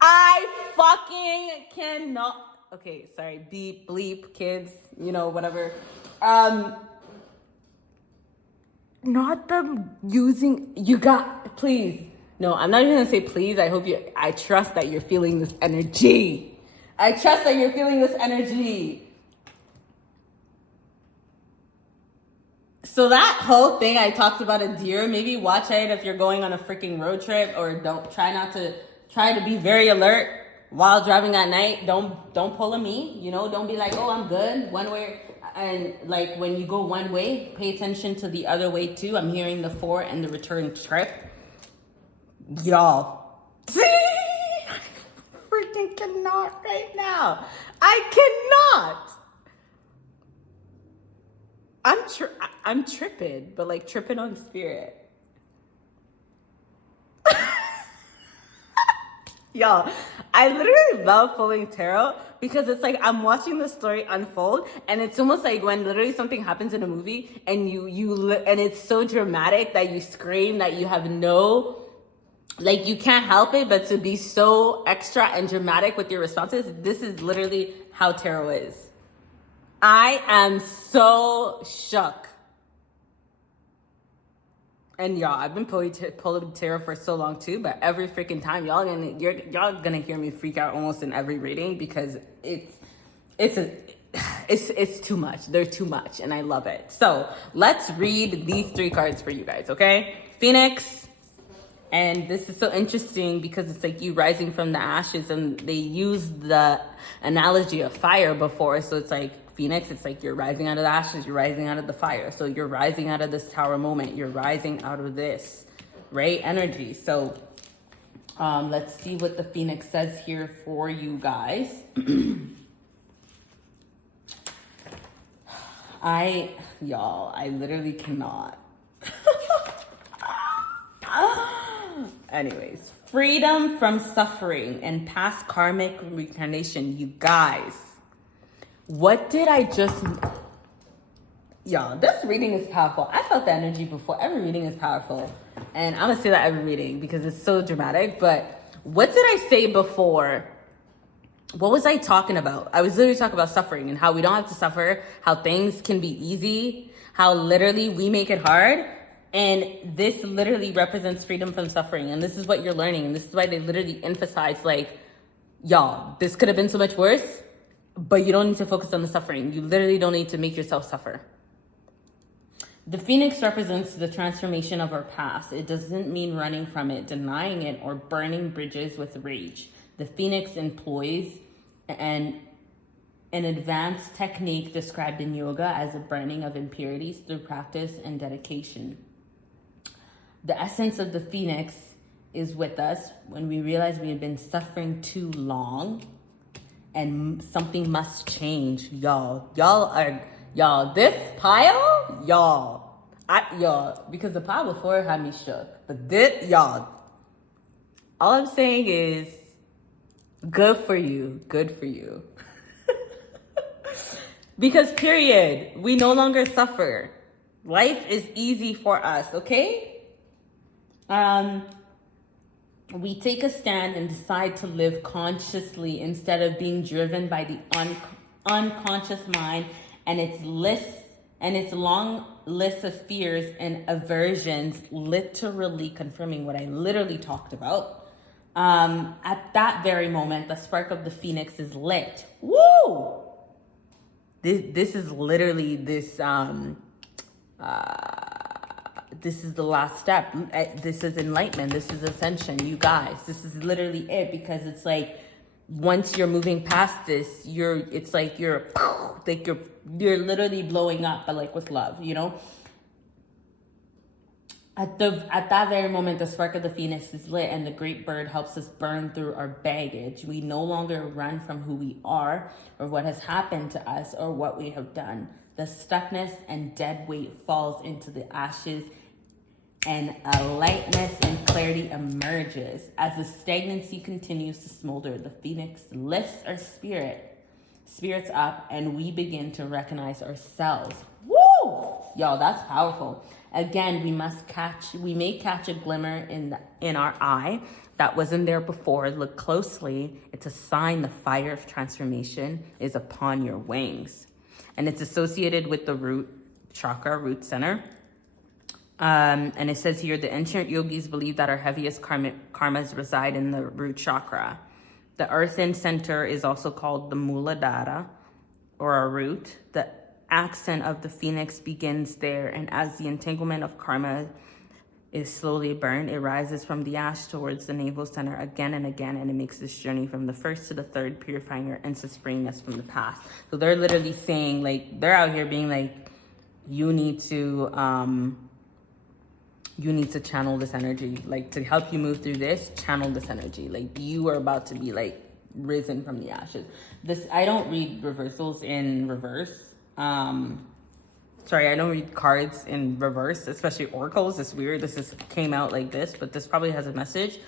I fucking cannot. Okay, sorry, beep, bleep, kids, you know, whatever. Not them using, please. No, I'm not even gonna say please. I trust that you're feeling this energy. So that whole thing I talked about a deer, maybe watch it if you're going on a freaking road trip, or try to be very alert while driving at night. Don't pull a me, you know, don't be like, oh, I'm good one way. And like when you go one way, pay attention to the other way too. I'm hearing the for and the return trip. Y'all. See? I freaking cannot right now. I cannot. I'm tripping, but like tripping on spirit. Y'all, I literally love pulling tarot because it's like I'm watching the story unfold, and it's almost like when literally something happens in a movie and and it's so dramatic that you scream, that you have no, like you can't help it but to be so extra and dramatic with your responses. This is literally how tarot is. I am so shook. And y'all, I've been pulling tarot for so long too, but every freaking time y'all gonna hear me freak out almost in every reading, because it's too much. They're too much, and I love it. So let's read these 3 cards for you guys, okay? Phoenix, and this is so interesting because it's like you rising from the ashes, and they used the analogy of fire before, so it's like Phoenix, it's like you're rising out of the ashes, you're rising out of the fire. So you're rising out of this tower moment, you're rising out of this, right? Energy. So let's see what the Phoenix says here for you guys. I literally cannot. Anyways, freedom from suffering and past karmic reincarnation. You guys, what did I just... Y'all, this reading is powerful. I felt the energy before. Every reading is powerful. And I'm going to say that every reading because it's so dramatic. But what did I say before? What was I talking about? I was literally talking about suffering and how we don't have to suffer, how things can be easy, how literally we make it hard. And this literally represents freedom from suffering. And this is what you're learning. And this is why they literally emphasize, like, y'all, this could have been so much worse, but you don't need to focus on the suffering. You literally don't need to make yourself suffer. The phoenix represents the transformation of our past. It doesn't mean running from it, denying it, or burning bridges with rage. The phoenix employs an advanced technique described in yoga as a burning of impurities through practice and dedication. The essence of the phoenix is with us when we realize we have been suffering too long and something must change. Y'all, this pile, because the pile before had me shook. But this, y'all, all I'm saying is good for you. Because period, we no longer suffer. Life is easy for us, okay? We take a stand and decide to live consciously instead of being driven by the unconscious mind and its long list of fears and aversions, literally confirming what I literally talked about. At that very moment, the spark of the phoenix is lit. Woo! This is literally this is the last step. This is enlightenment. This is ascension, you guys. This is literally it, because it's like once you're moving past this, you're literally blowing up, but like with love, you know. At that very moment, the spark of the phoenix is lit, and the great bird helps us burn through our baggage. We no longer run from who we are, or what has happened to us, or what we have done. The stuckness and dead weight falls into the ashes, and a lightness and clarity emerges. As the stagnancy continues to smolder, the phoenix lifts our spirits up, and we begin to recognize ourselves. Woo! Y'all, that's powerful. Again, we may catch a glimmer in our eye that wasn't there before. Look closely. It's a sign the fire of transformation is upon your wings. And it's associated with the root chakra, root center. And it says here, the ancient yogis believe that our heaviest karmas reside in the root chakra. The earthen center is also called the Muladhara, or our root. The accent of the phoenix begins there, and as the entanglement of karma is slowly burned, it rises from the ash towards the navel center again and again, and it makes this journey from the first to the third, purifying your ancestors, freeing us from the past. So they're literally saying, like, they're out here being like, you need to channel this energy, like, to help you move through this, channel this energy. Like, you are about to be like risen from the ashes. I don't read reversals in reverse. I don't read cards in reverse, especially oracles. It's weird. This came out like this, but this probably has a message.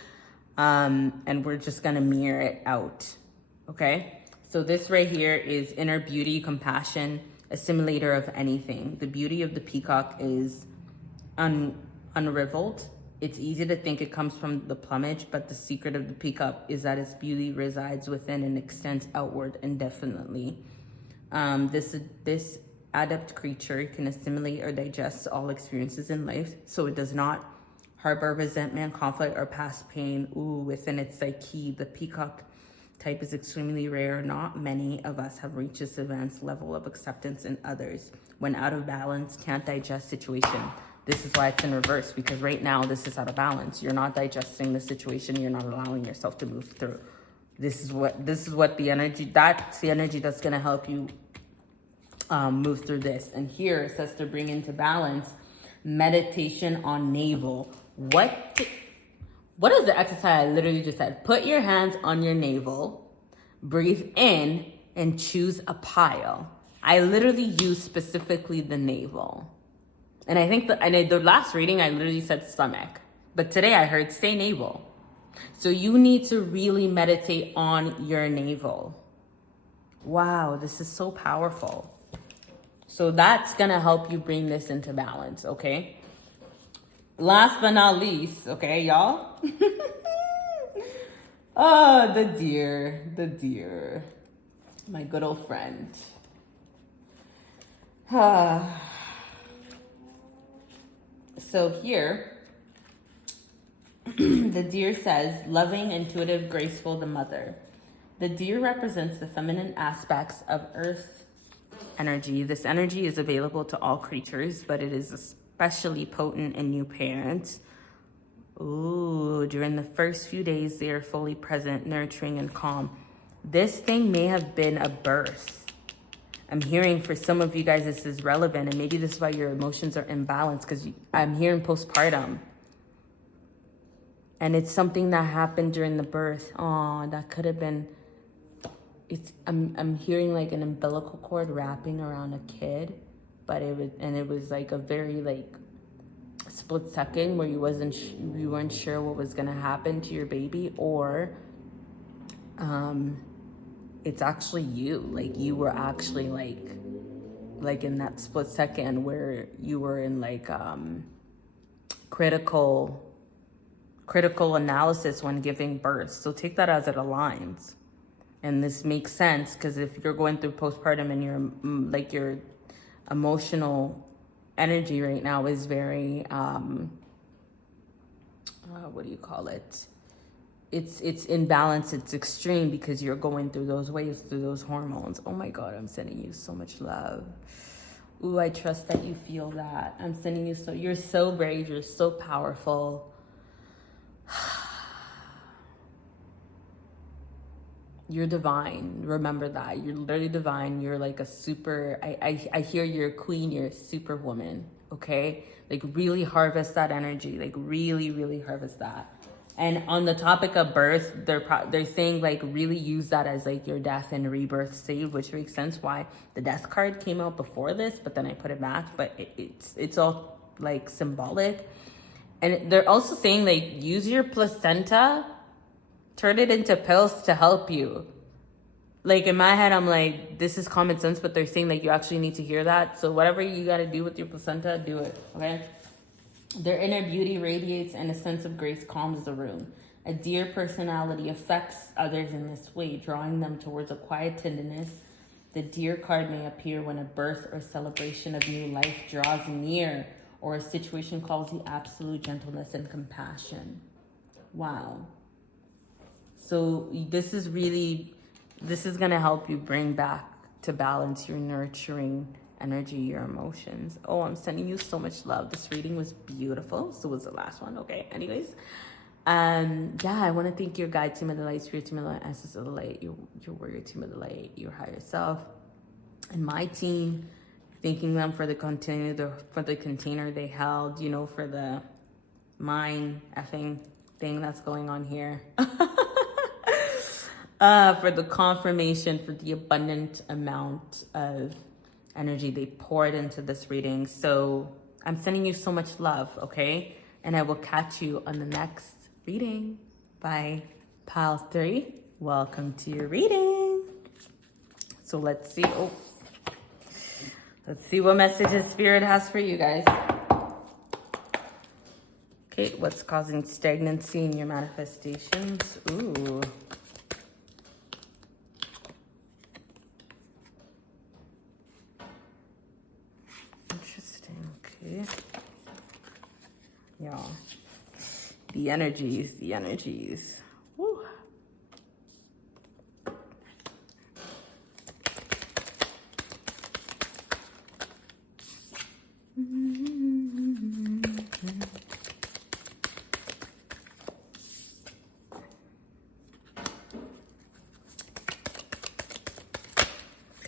And we're just going to mirror it out. Okay. So this right here is inner beauty, compassion, assimilator of anything. The beauty of the peacock is unrivaled. It's easy to think it comes from the plumage, but the secret of the peacock is that its beauty resides within and extends outward indefinitely. This adept creature can assimilate or digest all experiences in life, so it does not harbor resentment, conflict, or past pain within its psyche. The peacock type is extremely rare. Not many of us have reached this advanced level of acceptance in others. When out of balance, can't digest situation. This is why it's in reverse, because right now this is out of balance. You're not digesting the situation. You're not allowing yourself to move through. This is what the energy, that's the energy that's going to help you move through this. And here it says to bring into balance meditation on navel. What is the exercise I literally just said? Put your hands on your navel, breathe in, and choose a pile. I literally used specifically the navel. And I think the last reading, I literally said stomach. But today I heard say navel. So you need to really meditate on your navel. Wow, this is so powerful. So that's going to help you bring this into balance, okay? Last but not least, okay, y'all? Oh, the deer. My good old friend. So here, the deer says, loving, intuitive, graceful, the mother. The deer represents the feminine aspects of earth energy. This energy is available to all creatures, but it is especially potent in new parents. Ooh, during the first few days, they are fully present, nurturing, and calm. This thing may have been a birth. I'm hearing for some of you guys this is relevant, and maybe this is why your emotions are imbalanced, because I'm hearing postpartum. And it's something that happened during the birth. Oh, that could have been, I'm hearing like an umbilical cord wrapping around a kid, but it was like a very like split second where you weren't sure what was gonna happen to your baby, or it's actually you. Like you were actually like in that split second where you were in like critical analysis when giving birth. So take that as it aligns. And this makes sense because if you're going through postpartum and your emotional energy right now is very what do you call it? It's imbalanced, it's extreme because you're going through those waves, through those hormones. Oh my God, I'm sending you so much love. Ooh, I trust that you feel that. I'm sending you you're so brave, you're so powerful. You're divine. Remember that. You're literally divine. You're like a super, I hear you're a queen, you're a superwoman, okay? Like really harvest that energy, like really, really harvest that. And on the topic of birth, they're saying like really use that as like your death and rebirth state, which makes sense why the death card came out before this, but then I put it back. But it's all like symbolic. And they're also saying like use your placenta, turn it into pills to help you. Like in my head, I'm like, this is common sense, but they're saying like you actually need to hear that. So whatever you got to do with your placenta, do it, okay? Their inner beauty radiates and a sense of grace calms the room. A deer personality affects others in this way, drawing them towards a quiet tenderness. The deer card may appear when a birth or celebration of new life draws near, or a situation calls the absolute gentleness and compassion. Wow. So this is going to help you bring back to balance your nurturing energy, your emotions. Oh, I'm sending you so much love. This reading was beautiful. So was the last one. Okay. Anyways, I want to thank your guide, team of the light, spirit team of the light, ancestors of the light, your warrior team of the light, your higher self, and my team. Thanking them for the container they held, for the mind effing thing that's going on here. For the confirmation, for the abundant amount of energy they poured into this reading. So I'm sending you so much love, okay? And I will catch you on the next reading. Bye. Pile 3, welcome to your reading. So let's see. Let's see what messages Spirit has for you guys. Okay, what's causing stagnancy in your manifestations? Ooh. Okay. Y'all, the energies. Woo.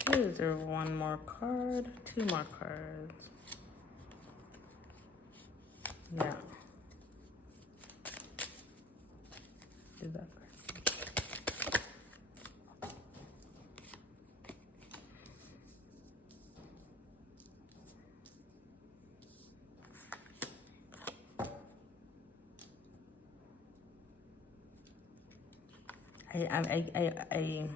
Okay, is there one more card? 2 more cards. Yeah. Do that first. I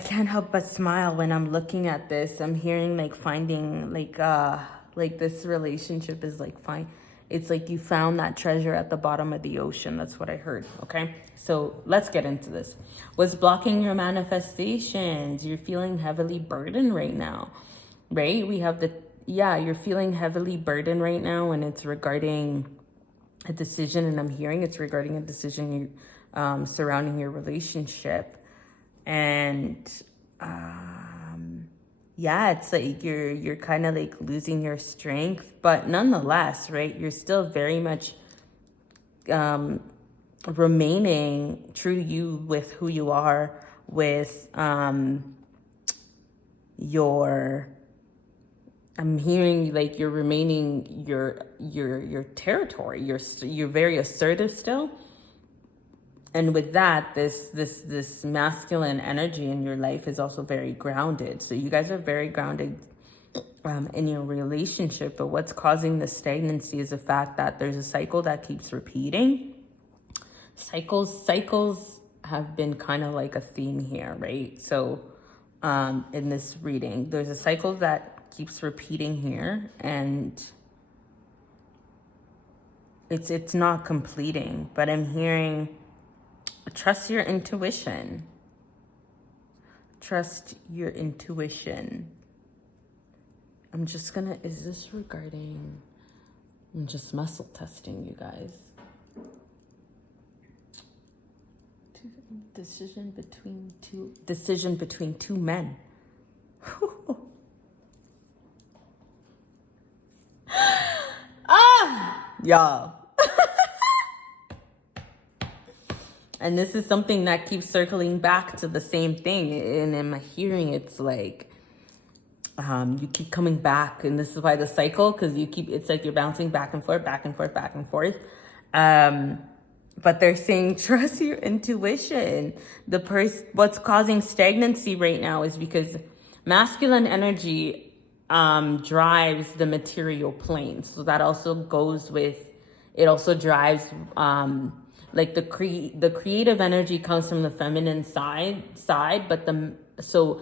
can't help but smile when I'm looking at this. I'm hearing like finding like this relationship is like fine. It's like you found that treasure at the bottom of the ocean. That's what I heard. Okay. So let's get into this. What's blocking your manifestations? You're feeling heavily burdened right now, right? We have you're feeling heavily burdened right now, and it's regarding a decision, and I'm hearing it's regarding a decision surrounding your relationship. And it's like you're kind of like losing your strength, but nonetheless, right, you're still very much remaining true to you with who you are, with I'm hearing like you're remaining your territory. You're very assertive still. And with that, this masculine energy in your life is also very grounded. So you guys are very grounded in your relationship. But what's causing the stagnancy is the fact that there's a cycle that keeps repeating. Cycles have been kind of like a theme here, right? So in this reading, there's a cycle that keeps repeating here, and it's not completing. But I'm hearing, trust your intuition. Trust your intuition. I'm just muscle testing, you guys. Decision between two men. Y'all. And this is something that keeps circling back to the same thing. And in my hearing, it's like, you keep coming back. And this is why the cycle, because it's like you're bouncing back and forth, back and forth, back and forth. But they're saying, trust your intuition. What's causing stagnancy right now is because masculine energy drives the material plane. So that also goes with, it also drives, like the creative energy comes from the feminine side, but so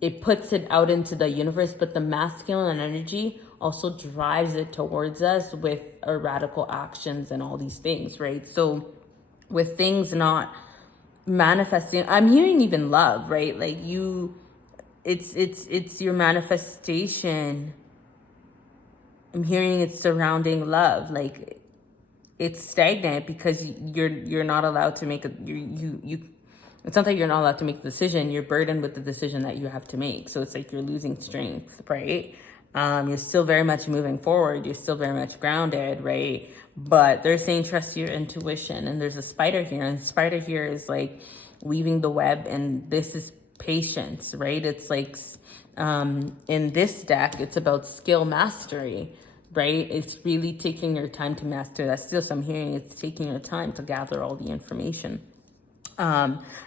it puts it out into the universe, but the masculine energy also drives it towards us with our radical actions and all these things, right? So with things not manifesting, I'm hearing even love, right? Like it's your manifestation. I'm hearing it's surrounding love, like it's stagnant because you're not allowed to make it's not that you're not allowed to make a decision. You're burdened with the decision that you have to make. So it's like you're losing strength, right? You're still very much moving forward. You're still very much grounded, right? But they're saying trust your intuition. And there's a spider here, and spider here is like weaving the web, and this is patience, right? It's like in this deck, it's about skill mastery, right? It's really taking your time to master that skill. So I'm hearing it's taking your time to gather all the information.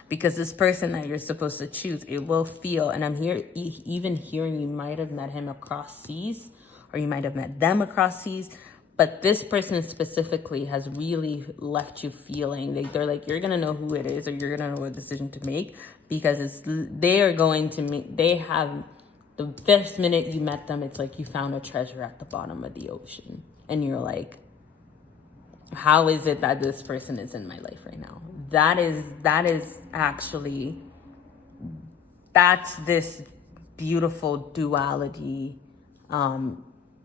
Because this person that you're supposed to choose, it will feel, and I'm here even hearing you might have met him across seas, or you might have met them across seas, but this person specifically has really left you feeling they're like, you're gonna know who it is, or you're gonna know what decision to make, because they have, the first minute you met them, it's like you found a treasure at the bottom of the ocean, and you're like, how is it that this person is in my life right now? That's this beautiful duality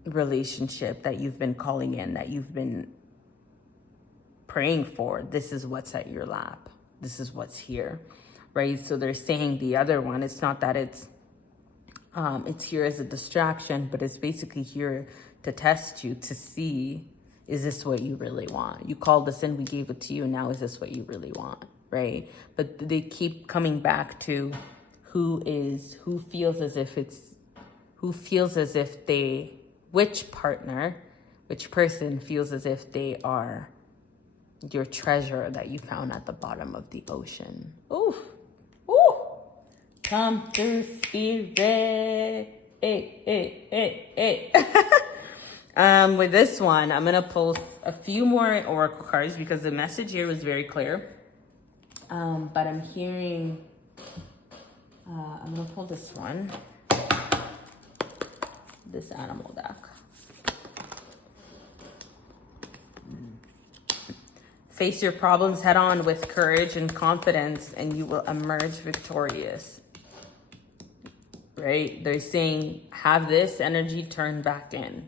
relationship that you've been calling in, that you've been praying for. This is what's at your lap. This is what's here, right? So they're saying the other one, it's not that it's here as a distraction, but it's basically here to test you, to see, is this what you really want? You called us in, we gave it to you, and now is this what you really want, right? But they keep coming back to which person feels as if they are your treasure that you found at the bottom of the ocean. Ooh, ooh, come through, spirit, hey, hey, hey, hey. With this one, I'm gonna pull a few more oracle cards because the message here was very clear. But I'm hearing, I'm gonna pull this one, this animal deck. Face your problems head on with courage and confidence, and you will emerge victorious. Right? They're saying, have this energy turned back in.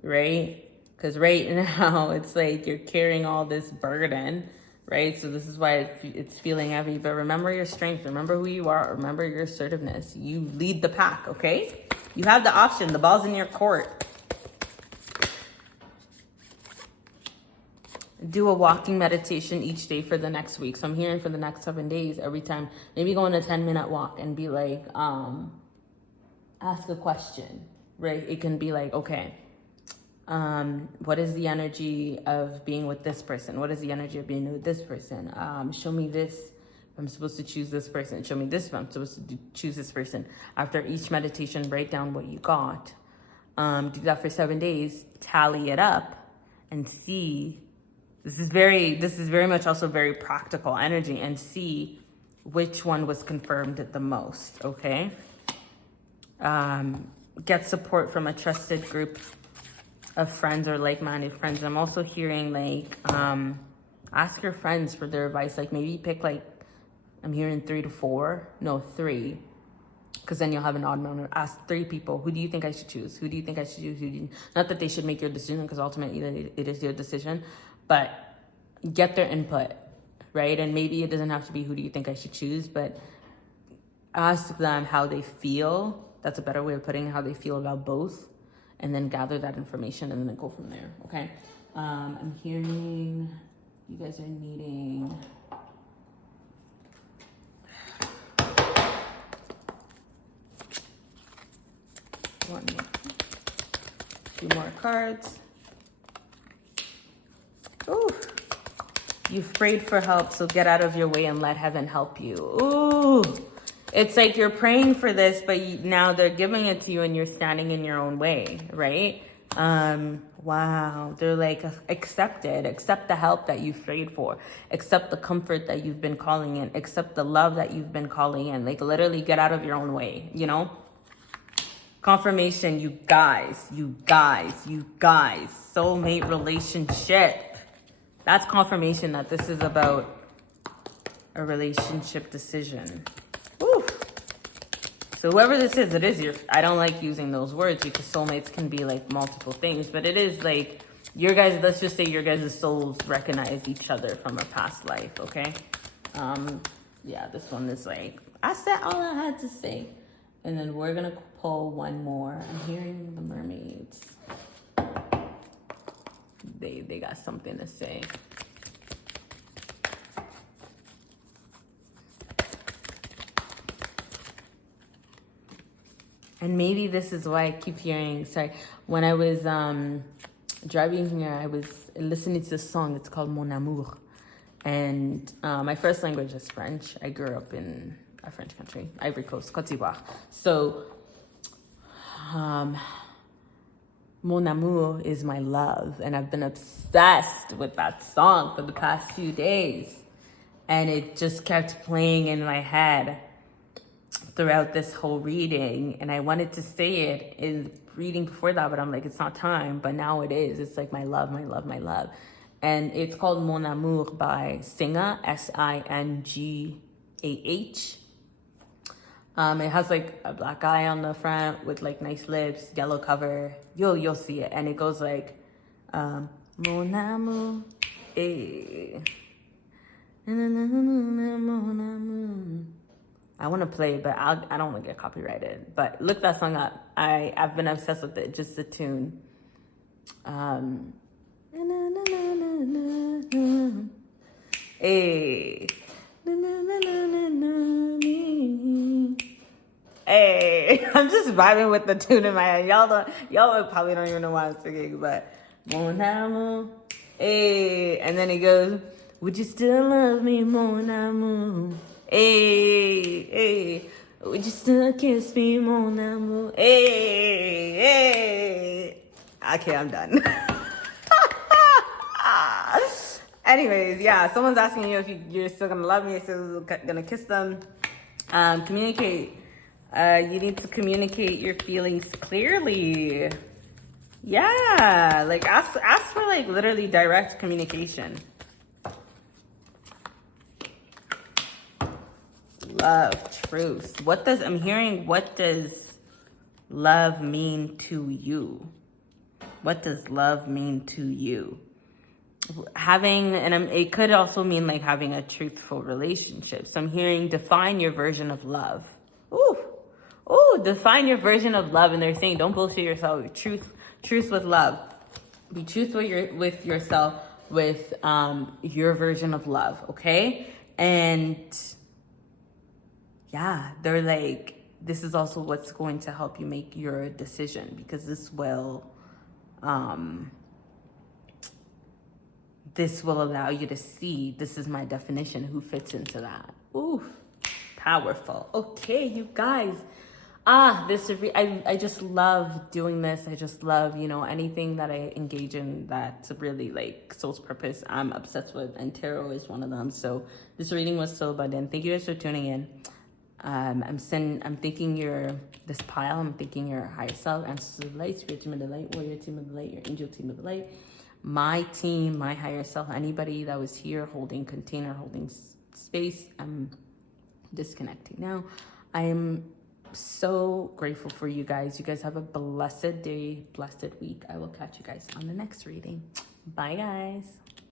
Right? Because right now it's like you're carrying all this burden, right? So this is why it's feeling heavy. But remember your strength. Remember who you are. Remember your assertiveness. You lead the pack, okay? You have the option. The ball's in your court. Do a walking meditation each day for the next week. So I'm hearing for the next 7 days, every time, maybe go on a 10-minute walk and be like, ask a question, right? It can be like, okay, what is the energy of being with this person? What is the energy of being with this person? Show me this if I'm supposed to choose this person. Show me this if I'm supposed to choose this person. After each meditation, write down what you got. Do that for 7 days, tally it up, and see. This is very much also very practical energy, and see which one was confirmed the most, okay? Get support from a trusted group of friends or like-minded friends. I'm also hearing like, ask your friends for their advice. Like maybe pick like, I'm hearing 3 to 4, no 3, because then you'll have an odd number. Ask 3 people, who do you think I should choose? Who do you think I should choose? Not that they should make your decision, because ultimately it is your decision, but get their input, right? And maybe it doesn't have to be who do you think I should choose, but ask them how they feel. That's a better way of putting it, how they feel about both, and then gather that information and then go from there, okay? I'm hearing you guys are needing one more, 2 more cards. Ooh. You've prayed for help, so get out of your way and let heaven help you. Ooh. It's like you're praying for this, but now they're giving it to you and you're standing in your own way, right? Wow. They're like, accept it. Accept the help that you've prayed for. Accept the comfort that you've been calling in. Accept the love that you've been calling in. Like literally get out of your own way, you know? Confirmation, you guys. Soulmate relationship. That's confirmation that this is about a relationship decision. Woo. So whoever this is, it is your, I don't like using those words because soulmates can be like multiple things, but it is like your guys, let's just say your guys' souls recognize each other from a past life, okay? Yeah, this one is like, I said all I had to say. And then we're gonna pull one more. I'm hearing the mermaids. They got something to say. And maybe this is why I keep hearing, sorry, when I was driving here, I was listening to this song. It's called Mon Amour. And my first language is French. I grew up in a French country, Ivory Coast, Côte d'Ivoire. So, Mon Amour is my love. And I've been obsessed with that song for the past few days. And it just kept playing in my head throughout this whole reading. And I wanted to say it in reading before that, but I'm like, it's not time. But now it is. It's like my love, my love, my love. And it's called Mon Amour by Singa, Singah. It has like a black guy on the front with like nice lips, yellow cover. You'll see it. And it goes like, Mon Amour, eh. Mon Amour. I want to play, but I don't want to get copyrighted. But look that song up. I've been obsessed with it, just the tune. Hey. Hey, I'm just vibing with the tune in my head. Y'all probably don't even know why I'm singing, but Mon Amour, hey, and then it goes, would you still love me, Mon Amour? Hey, hey, would you still kiss me, Mon Amour? Hey, hey. Okay, I'm done. Anyways, yeah, someone's asking you if you're still gonna love me, you're still gonna kiss them. Communicate. You need to communicate your feelings clearly. Yeah, like ask for like literally direct communication. Love, truth. I'm hearing, what does love mean to you? What does love mean to you? It could also mean like having a truthful relationship. So I'm hearing, define your version of love. Ooh, define your version of love. And they're saying, don't bullshit yourself. Truth with love. Be truthful with yourself, with your version of love, okay? And yeah, they're like, this is also what's going to help you make your decision, because this will allow you to see, this is my definition, who fits into that. Ooh, powerful. Okay, you guys. I just love doing this. I just love, anything that I engage in that's really like soul's purpose, I'm obsessed with, and tarot is one of them. So this reading was so abundant. Thank you guys for tuning in. I'm thinking this pile, I'm thinking your higher self, ancestors of the light, spirit team of the light, warrior team of the light, your angel team of the light, my team, my higher self, anybody that was here holding container, holding space. I'm disconnecting now. I am so grateful for you guys. You guys have a blessed day, blessed week. I will catch you guys on the next reading. Bye, guys.